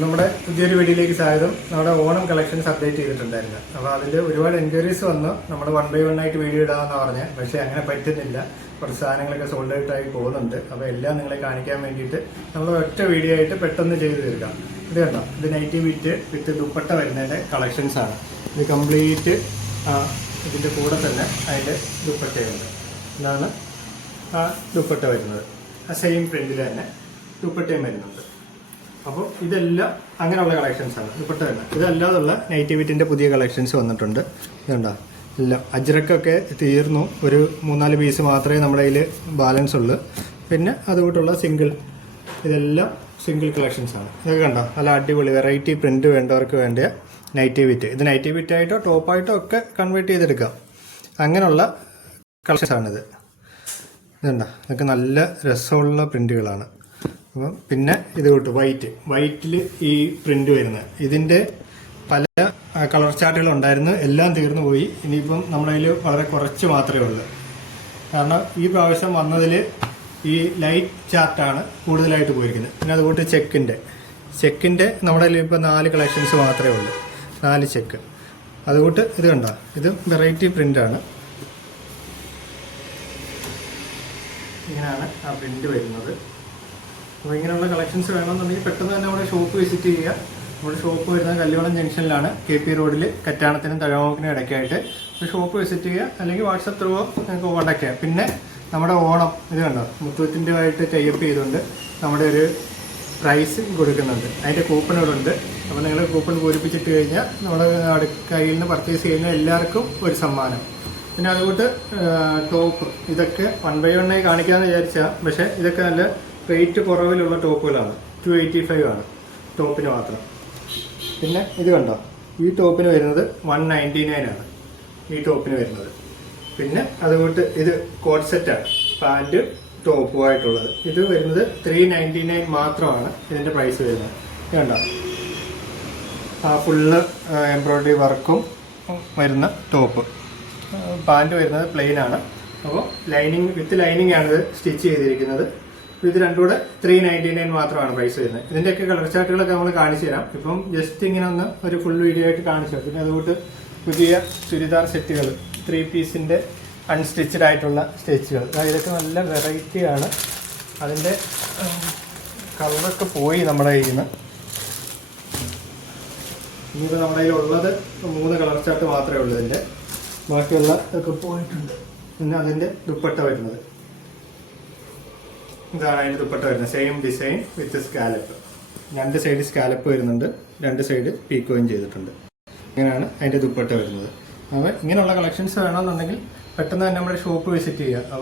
നമ്മുടെ പുതിയൊരു വീഡിയോയിലേക്ക് സ്വാഗതം. നമ്മുടെ ഓണം കളക്ഷൻസ് അപ്ഡേറ്റ് ചെയ്തിട്ടുണ്ടായിരുന്നു. അപ്പോൾ അതിൽ ഒരുപാട് എൻക്വയറീസ് വന്നു. നമ്മൾ 1 by 1 ആയിട്ട് വീഡിയോ ഇടാമെന്ന് പറഞ്ഞത്, പക്ഷേ അങ്ങനെ പറ്റുന്നില്ല. കുറച്ച് സാധനങ്ങളൊക്കെ സോൾഡ് ഔട്ട് ആയി പോകുന്നുണ്ട്. അപ്പോൾ എല്ലാം നിങ്ങളെ കാണിക്കാൻ വേണ്ടിയിട്ട് നമ്മൾ ഒറ്റ വീഡിയോ ആയിട്ട് പെട്ടെന്ന് ചെയ്ത് തീർക്കാം. ഇത് കണ്ടോ, ഇത് നൈറ്റി വിത്ത് ദുപ്പട്ട വരുന്നതിൻ്റെ കളക്ഷൻസ് ആണ്. ഇത് കംപ്ലീറ്റ് ഇതിൻ്റെ കൂടെ തന്നെ അതിൻ്റെ ദുപ്പട്ടയുണ്ട്. ഇതാണ് ആ ദുപ്പട്ട വരുന്നത്. ആ സെയിം പ്രിന്റിൽ തന്നെ ദുപ്പട്ടയും വരുന്നുണ്ട്. അപ്പോൾ ഇതെല്ലാം അങ്ങനെയുള്ള കളക്ഷൻസാണ്. ദുപ്പട്ട തന്നെ ഇതല്ലാതുള്ള നൈറ്റി വിറ്റിൻ്റെ പുതിയ കളക്ഷൻസ് വന്നിട്ടുണ്ട്. ഇതുണ്ടോ, എല്ലാം അജ്രക്കൊക്കെ തീർന്നു. ഒരു 3-4 പീസ് മാത്രമേ നമ്മുടെ കയ്യിൽ ബാലൻസ് ഉള്ളൂ. പിന്നെ അതുകൂട്ടുള്ള ഇതെല്ലാം സിംഗിൾ കളക്ഷൻസാണ്. ഇതൊക്കെ കണ്ടോ, നല്ല അടിപൊളി വെറൈറ്റി പ്രിന്റ് വേണ്ടവർക്ക് വേണ്ട നൈറ്റി വിറ്റ്. ഇത് നൈറ്റി വിറ്റായിട്ടോ ടോപ്പായിട്ടോ ഒക്കെ കൺവേർട്ട് ചെയ്തെടുക്കാം. അങ്ങനെയുള്ള കളക്ഷൻസാണിത്. ഇതുണ്ടോ, ഇതൊക്കെ നല്ല രസമുള്ള പ്രിന്റുകളാണ്. അപ്പം പിന്നെ ഇത് തൊട്ട് വൈറ്റിൽ ഈ പ്രിന്റ് വരുന്നത്, ഇതിൻ്റെ പല കളർ ചാർട്ടുകൾ ഉണ്ടായിരുന്നു, എല്ലാം തീർന്നു പോയി. ഇനിയിപ്പം നമ്മുടെ കയ്യിൽ വളരെ കുറച്ച് മാത്രമേ ഉള്ളൂ. കാരണം ഈ പ്രാവശ്യം വന്നതിൽ ഈ ലൈറ്റ് ചാർട്ടാണ് കൂടുതലായിട്ട് പോയിരിക്കുന്നത്. പിന്നെ അതുകൊണ്ട് ചെക്കിൻ്റെ നമ്മുടെ കയ്യിൽ ഇപ്പോൾ 4 കളക്ഷൻസ് മാത്രമേ ഉള്ളൂ. 4 ചെക്ക്. അതുകൊണ്ട് ഇത് കണ്ടോ, ഇത് വെറൈറ്റി പ്രിൻ്റാണ്. ഇങ്ങനെയാണ് ആ പ്രിന്റ് വരുന്നത്. അപ്പോൾ ഇങ്ങനെയുള്ള കളക്ഷൻസ് വേണമെന്നുണ്ടെങ്കിൽ പെട്ടെന്ന് തന്നെ നമ്മുടെ ഷോപ്പ് വിസിറ്റ് ചെയ്യുക. നമ്മുടെ ഷോപ്പ് വരുന്നത് കല്ലുവളം ജംഗ്ഷനിലാണ്, KP റോഡിൽ കറ്റാണത്തിനും തഴവക്കിനും ഇടയ്ക്കായിട്ട്. അപ്പോൾ ഷോപ്പ് വിസിറ്റ് ചെയ്യുക, അല്ലെങ്കിൽ വാട്സപ്പ് ത്രൂ നിങ്ങൾക്ക് കോൺടാക്ട് ചെയ്യാം. പിന്നെ നമ്മുടെ ഓണം ഇത് കണ്ടോ, മുത്തൂറ്റിൻ്റെ ആയിട്ട് ടൈപ്പ് ചെയ്തുകൊണ്ട് നമ്മുടെ ഒരു പ്രൈസ് കൊടുക്കുന്നുണ്ട്. അതിൻ്റെ കൂപ്പൺ ഇവിടെ ഉണ്ട്. അപ്പോൾ നിങ്ങൾ കൂപ്പൺ പൂരിപ്പിച്ചിട്ട് കഴിഞ്ഞാൽ നമ്മുടെ കയ്യിൽ നിന്ന് പർച്ചേസ് ചെയ്യുന്ന എല്ലാവർക്കും ഒരു സമ്മാനം. പിന്നെ അതുകൊണ്ട് ടോപ്പ് ഇതൊക്കെ 1 by 1 ആയി കാണിക്കാമെന്ന് വിചാരിച്ചാൽ, പക്ഷേ ഇതൊക്കെ നല്ല റേറ്റ് കുറവിലുള്ള ടോപ്പുകളാണ്. 285 ആണ് ടോപ്പിന് മാത്രം. പിന്നെ ഇത് കണ്ടോ, ഈ ടോപ്പിന് വരുന്നത് 199 ആണ് ഈ ടോപ്പിന് വരുന്നത്. പിന്നെ അതുകൊണ്ട് ഇത് കോട്ട് സെറ്റാണ്, പാൻറ് ടോപ്പുമായിട്ടുള്ളത്. ഇത് വരുന്നത് 399 മാത്രമാണ് ഇതിൻ്റെ പ്രൈസ് വരുന്നത്. ഇത് കണ്ടോ, ആ ഫുള്ള് എംബ്രോയ്ഡറി വർക്കും വരുന്ന ടോപ്പ്. പാൻറ് വരുന്നത് പ്ലെയിൻ ആണ്. അപ്പോൾ വിത്ത് ലൈനിങ് ആണ് ഇത് സ്റ്റിച്ച് ചെയ്തിരിക്കുന്നത്. ഇത് രണ്ടും കൂടെ 399 മാത്രമാണ് പ്രൈസ് വരുന്നത്. ഇതിൻ്റെയൊക്കെ കളർ ചാർട്ടുകളൊക്കെ നമ്മൾ കാണിച്ചു തരാം. ഇപ്പം ജസ്റ്റ് ഇങ്ങനെ ഒന്ന് ഒരു ഫുൾ വീഡിയോ ആയിട്ട് കാണിച്ചു. പിന്നെ അതുകൊണ്ട് പുതിയ ചുരിദാർ സെറ്റുകൾ 3 പീസിൻ്റെ അൺസ്റ്റിച്ചഡ് ആയിട്ടുള്ള സ്റ്റിച്ചുകൾ, ഇതൊക്കെ നല്ല വെറൈറ്റിയാണ്. അതിൻ്റെ കളറൊക്കെ പോയി നമ്മുടെ കയ്യിൽ നിന്ന്. ഇനിയിപ്പോൾ നമ്മുടെ കയ്യിലുള്ളത് 3 കളർ ചാർട്ട് മാത്രമേ ഉള്ളൂ. ഇതിൻ്റെ ബാക്കിയുള്ള ഒക്കെ പോയിട്ടുണ്ട്. പിന്നെ അതിൻ്റെ ദുപ്പട്ട വരുന്നത് ഇതാണ്. അതിൻ്റെ ദുപ്പട്ട വരുന്നത് സെയിം ഡിസൈൻ വിത്ത് സ്കാലപ്പ്. 2 സൈഡ് സ്കാലപ്പ് വരുന്നുണ്ട്, 2 സൈഡ് പീക്കോയും ചെയ്തിട്ടുണ്ട്. ഇങ്ങനെയാണ് അതിൻ്റെ ദുപ്പട്ട വരുന്നത്. അപ്പോൾ ഇങ്ങനെയുള്ള കളക്ഷൻസ് വേണമെന്നുണ്ടെങ്കിൽ പെട്ടെന്ന് തന്നെ നമ്മുടെ ഷോപ്പ് വിസിറ്റ് ചെയ്യുക.